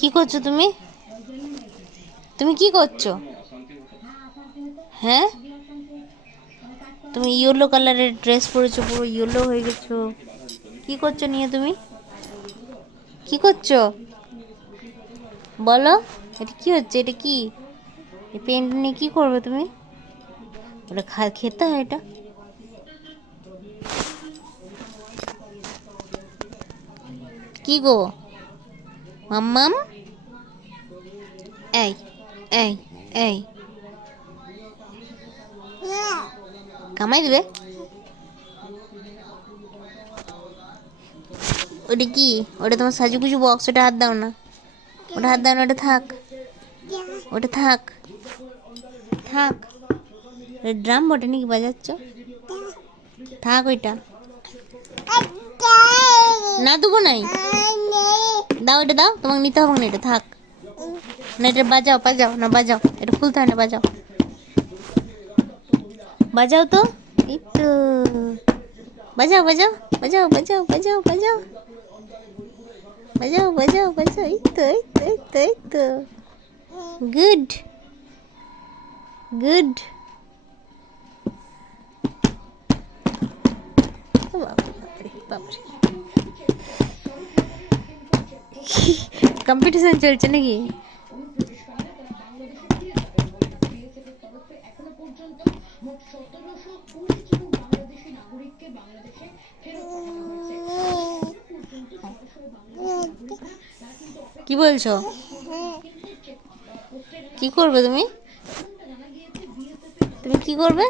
কি করছো তুমি? তুমি কি করছো? হ্যাঁ, তুমি ইয়েলো কালারের ড্রেস পরেছো, পুরো ইয়েলো হয়ে গেছো। কি করছো নিয়ে তুমি? কি করছো বলো? এটা কি হচ্ছে? এটা কি? এই পেন্ট নিয়ে কি করবে তুমি? ওটা খেতে হয় এটা? কি গো মাম্মাম? এই এই এই কামাই দেবে? ওটা কি? ওটা তোমার সাজুগুজু বক্স, ওটা হাত দাও না, ওটা হাত দাও না, ওটা থাক, ওটা থাক থাক। ড্রাম বটে নাকি বাজাচ্ছ? থাক ওইটা, না দেবো নাই। দাও, এটা দাও, তোমাকে নিতে হবে না, এটা থাক না। এটা বাজাও বাজাও না, বাজাও, এটা খুলতে হয় না, বাজাও বাজাও তো, এই তো বাজাও বাজাও বাজাও বাজাও বাজাও বাজাও বাজাও বাজাও বাজাও, এই তো এই তো এই তো এই তো। Good good. কম্পিটিশন চলছে নাকি? কি বলছো? কি করবে তুমি? তুমি কি করবে?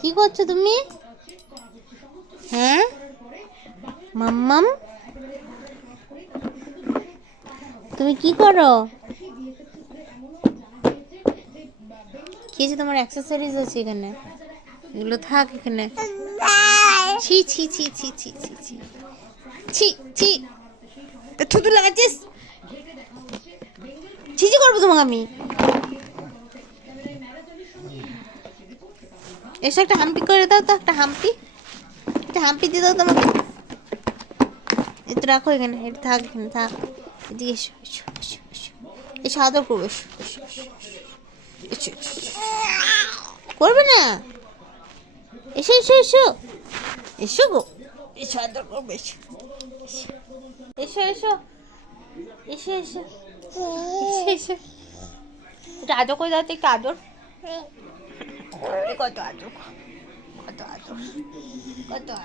কি করছো তুমি? হ্যাঁ মাম্মাম, তুমি কি করো? কি আছে তোমার? অ্যাক্সেসরিজ আছে এখানে, এগুলো থাক এখানে। ছি ছি ছি ছি ছি ছি ছি ছি ছি, থুতু লাগাচ্ছিস? ছি ছি করবো তোমাকে আমি। এসে একটা হাম্পি করে দাও তো, একটা হাম্পি, একটা হাম্পি দিয়ে দাও তোমাকে। এটা রাখো এখানে, এটা থাক এখানে থাক। এদিকে এসো এসো এসো এসো, এসো আদর করবো, এসো এসো এসো এসো এসো। করবে না? এসো এসো এসো এসো গো, এসো আদর করবো, এসো এসো এসো এসো এসো এসো এসো। এটা আদর করে দাও তো, একটু আদর। কত আদর, কত আদর, কত আদর।